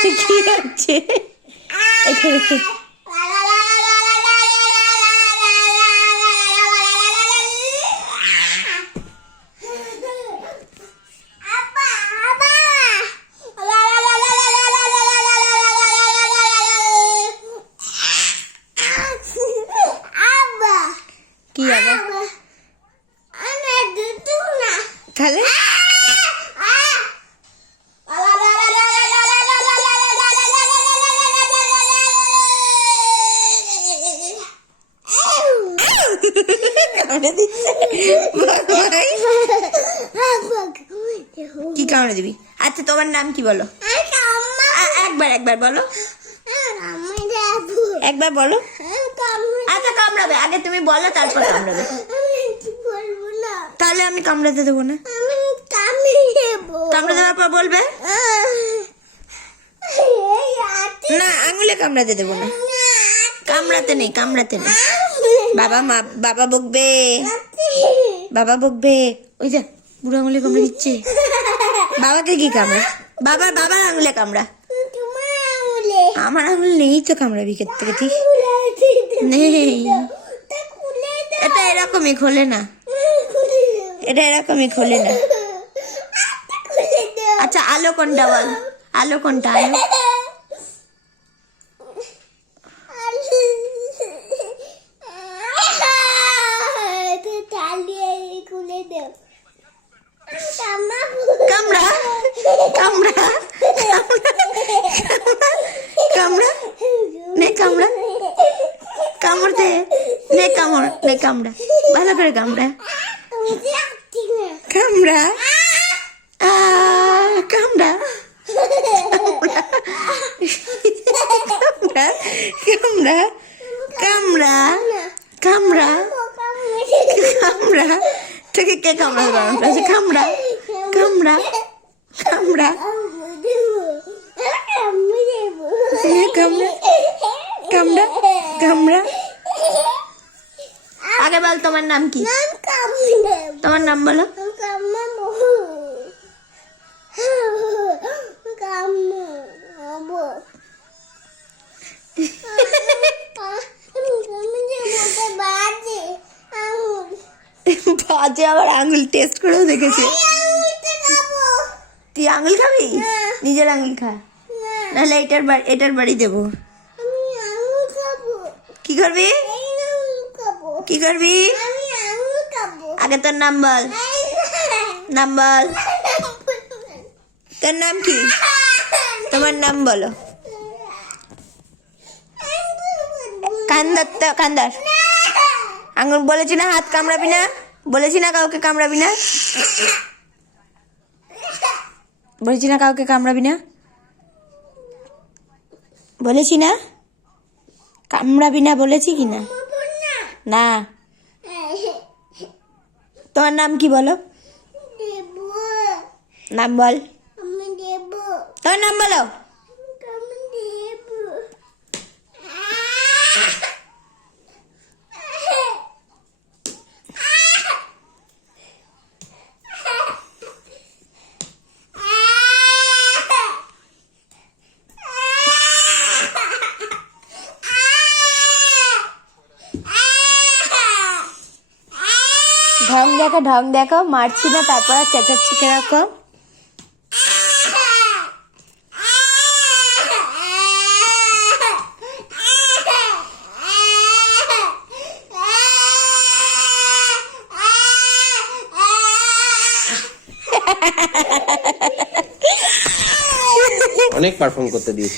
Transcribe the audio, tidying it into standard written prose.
কি হচ্ছে? কি আবার তাহলে কি কামড়ে দিবি? আচ্ছা তোমার নাম কি বলো? একবার বলো, একবার বলো। আচ্ছা কামড়াবে, আগে তুমি বলো তারপর কামড়াবে। তাহলে আমি কামড়াতে দেবো না। কামড়ে দেওয়ার পর বলবে না, আঙুলে কামড়াতে দেবো না। কামড়াতে নেই, কামড়াতে নেই। বাবা বকবে, বাবা বকবে। ওই যা বুড়ো আঙুলে কামড়ে দিচ্ছে। বাবাকে কি কামড়া? বাবার আঙুলে কামড়া। আমার আঙুল নেই তো, কামড়াবি ক্ষেত্রে নেই। এটা এরকমই খোলে না, এটা এরকমই খোলে না। আচ্ছা আলো কোনটা বল? আলো কোনটা? আলো কামড়া, কামড়া, কামড়া, নে কামড়া, কামড়তে নে, কামড় নে, কামড়া, ভালো করে কামড়া, কামড়া, কামড়া, কামড়া, কামড়া, কামড়া, কামড়া, কামড়া। তোকে কে কামড়া? কামড়া, কামড়া, কামড়া, কামড়া, কামড়া, কামড়া। আগে বল তোমার নাম কি? তোমার নাম বলো। বাজে আবার আঙুল টেস্ট করেও দেখেছে। তুই আঙুল খাবি? নিজের আঙুল খা, নাহলে এটার বাড়ি দেবো। কি করবি? কি করবি? আগে তোর নাম বল, নাম বল। তোর নাম কি? তোমার নাম বলো। কান্দার আঙুল বলেছি না, হাত কামড়াবি না, বলেছি না কাউকে কামড়াবি না, বলেছি না কাউকে কামড়াবি না, বলেছি না কামড়াবি না, বলেছি কি না? না। তোমার নাম কি বলো? নাম বল, তোমার নাম বলো। ঢং দেখো, মারছি না, তারপর আর চেঁচাচ্ছি কিরকম। অনেক পারফর্ম করতে দিয়েছে।